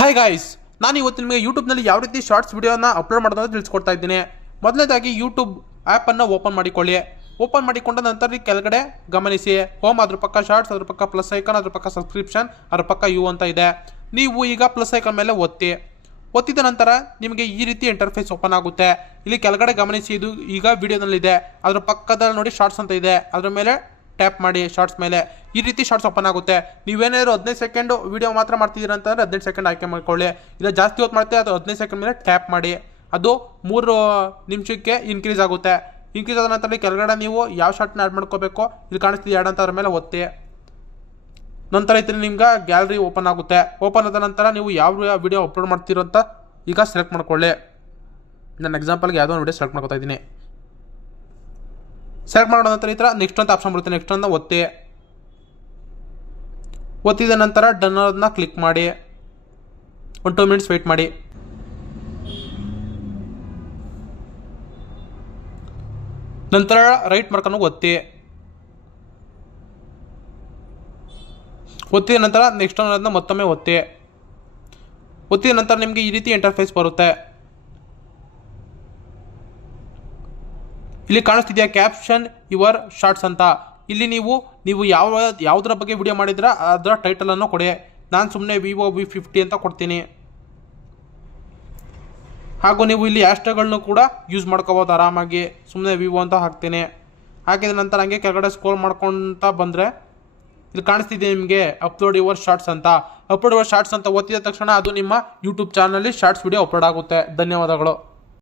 Hi guys, ನಾನು ಇವತ್ತು ನಿಮಗೆ ಯೂಟ್ಯೂಬ್ನಲ್ಲಿ ಯಾವ ರೀತಿ ಶಾರ್ಟ್ಸ್ ವಿಡಿಯೋನ ಅಪ್ಲೋಡ್ ಮಾಡೋದು ಅಂತ ತಿಳಿಸ್ಕೊಡ್ತಾ ಇದ್ದೀನಿ. ಮೊದಲನೇದಾಗಿ ಯೂಟ್ಯೂಬ್ ಆ್ಯಪನ್ನು ಓಪನ್ ಮಾಡಿಕೊಳ್ಳಿ. ಓಪನ್ ಮಾಡಿಕೊಂಡ ನಂತರ ಕೆಳಗಡೆ ಗಮನಿಸಿ, ಹೋಮ್ ಅದ್ರ ಪಕ್ಕ ಶಾರ್ಟ್ಸ್, ಅದ್ರ ಪಕ್ಕ ಪ್ಲಸ್ ಐಕಾನ್, ಅದ್ರ ಪಕ್ಕ ಸಬ್ಸ್ಕ್ರಿಪ್ಷನ್, ಅದ್ರ ಪಕ್ಕ ಯು ಅಂತ ಇದೆ. ನೀವು ಈಗ ಪ್ಲಸ್ ಐಕಾನ್ ಮೇಲೆ ಒತ್ತಿದ ನಂತರ ನಿಮಗೆ ಈ ರೀತಿ ಇಂಟರ್ಫೇಸ್ ಓಪನ್ ಆಗುತ್ತೆ. ಇಲ್ಲಿ ಕೆಳಗಡೆ ಗಮನಿಸಿ, ಇದು ಈಗ ವಿಡಿಯೋನಲ್ಲಿದೆ. ಅದ್ರ ಪಕ್ಕದಲ್ಲಿ ನೋಡಿ ಶಾರ್ಟ್ಸ್ ಅಂತ ಇದೆ, ಅದ್ರ ಮೇಲೆ ಟ್ಯಾಪ್ ಮಾಡಿ. ಶಾರ್ಟ್ಸ್ ಮೇಲೆ ಈ ರೀತಿ ಶಾರ್ಟ್ಸ್ ಓಪನ್ ಆಗುತ್ತೆ. ನೀವೇನಾದ್ರು 15 ಸೆಕೆಂಡ್ ವಿಡಿಯೋ ಮಾತ್ರ ಮಾಡ್ತಿದ್ದೀರ ಅಂತಂದರೆ 15 ಸೆಕೆಂಡ್ ಆಯ್ಕೆ ಮಾಡ್ಕೊಳ್ಳಿ. ಇಲ್ಲ ಜಾಸ್ತಿ ಹೊತ್ತು ಮಾಡ್ತೀವಿ ಅದು 15 ಸೆಕೆಂಡ್ ಮೇಲೆ ಟ್ಯಾಪ್ ಮಾಡಿ. ಅದು 3 ನಿಮಿಷಕ್ಕೆ ಇನ್ಕ್ರೀಸ್ ಆಗುತ್ತೆ. ಇನ್ಕ್ರೀಸ್ ಆದ ನಂತರ ಕೆಳಗಡೆ ನೀವು ಯಾವ ಶಾರ್ಟ್ನ ಆ್ಯಡ್ ಮಾಡ್ಕೋಬೇಕು ಇಲ್ಲಿ ಕಾಣಿಸ್ತಿದೆ ಆ್ಯಡ್ ಅಂತ ಅದ್ರ ಮೇಲೆ ಒತ್ತಿ. ನಂತರ ಇದರಲ್ಲಿ ನಿಮ್ಗೆ ಗ್ಯಾಲರಿ ಓಪನ್ ಆಗುತ್ತೆ. ಓಪನ್ ಆದ ನಂತರ ನೀವು ಯಾವ ವಿಡಿಯೋ ಅಪ್ಲೋಡ್ ಮಾಡ್ತೀರೋ ಅಂತ ಈಗ ಸೆಲೆಕ್ಟ್ ಮಾಡ್ಕೊಳ್ಳಿ. ನಾನು ಎಕ್ಸಾಂಪಲ್ಗೆ ಯಾವುದೋ ಒಂದು ವಿಡಿಯೋ ಸೆಲೆಕ್ಟ್ ಮಾಡ್ಕೊತಾ ಇದ್ದೀನಿ. ಸೆಲೆಕ್ಟ್ ಮಾಡೋ ನಂತರ ಈ ಥರ ನೆಕ್ಸ್ಟ್ ಅಂತ ಆಪ್ಷನ್ ಬರುತ್ತೆ. ನೆಕ್ಸ್ಟ್ ಅಂತ ಒತ್ತಿದ ನಂತರ ಡನ್ ಅನ್ನೋದನ್ನ ಕ್ಲಿಕ್ ಮಾಡಿ. 1-2 ಮಿನಿಟ್ಸ್ ವೆಯ್ಟ್ ಮಾಡಿ. ನಂತರ ರೈಟ್ ಮಾರ್ಕನ್ನು ಒತ್ತಿದ ನಂತರ ನೆಕ್ಸ್ಟ್ ಅನ್ನೋದನ್ನ ಮತ್ತೊಮ್ಮೆ ಒತ್ತಿದ ನಂತರ ನಿಮಗೆ ಈ ರೀತಿ ಇಂಟರ್ಫೇಸ್ ಬರುತ್ತೆ. ಇಲ್ಲಿ ಕಾಣಿಸ್ತಿದೆಯಾ ಕ್ಯಾಪ್ಷನ್ ಯುವರ್ ಶಾರ್ಟ್ಸ್ ಅಂತ. ಇಲ್ಲಿ ನೀವು ಯಾವುದರ ಬಗ್ಗೆ ವಿಡಿಯೋ ಮಾಡಿದ್ರ ಅದರ ಟೈಟಲನ್ನು ಕೊಡಿ. ನಾನು ಸುಮ್ಮನೆ ವಿವೋ V50 ಅಂತ ಕೊಡ್ತೀನಿ. ಹಾಗೂ ನೀವು ಇಲ್ಲಿ ಹ್ಯಾಶ್ಟ್ಯಾಗ್ಗಳನ್ನು ಕೂಡ ಯೂಸ್ ಮಾಡ್ಕೋಬೋದು ಆರಾಮಾಗಿ. ಸುಮ್ಮನೆ ವಿವೋ ಅಂತ ಹಾಕ್ತೀನಿ. ಹಾಕಿದ ನಂತರ ಹಂಗೆ ಕೆಳಗಡೆ ಸ್ಕ್ರೋಲ್ ಮಾಡ್ಕೊತ ಬಂದರೆ ಇಲ್ಲಿ ಕಾಣಿಸ್ತಿದೆ ನಿಮಗೆ ಅಪ್ಲೋಡ್ ಯುವರ್ ಶಾರ್ಟ್ಸ್ ಅಂತ. ಅಪ್ಲೋಡ್ ಯುವರ್ ಶಾರ್ಟ್ಸ್ ಅಂತ ಒತ್ತಿದ ತಕ್ಷಣ ಅದು ನಿಮ್ಮ ಯೂಟ್ಯೂಬ್ ಚಾನಲಲ್ಲಿ ಶಾರ್ಟ್ಸ್ ವಿಡಿಯೋ ಅಪ್ಲೋಡ್ ಆಗುತ್ತೆ. ಧನ್ಯವಾದಗಳು.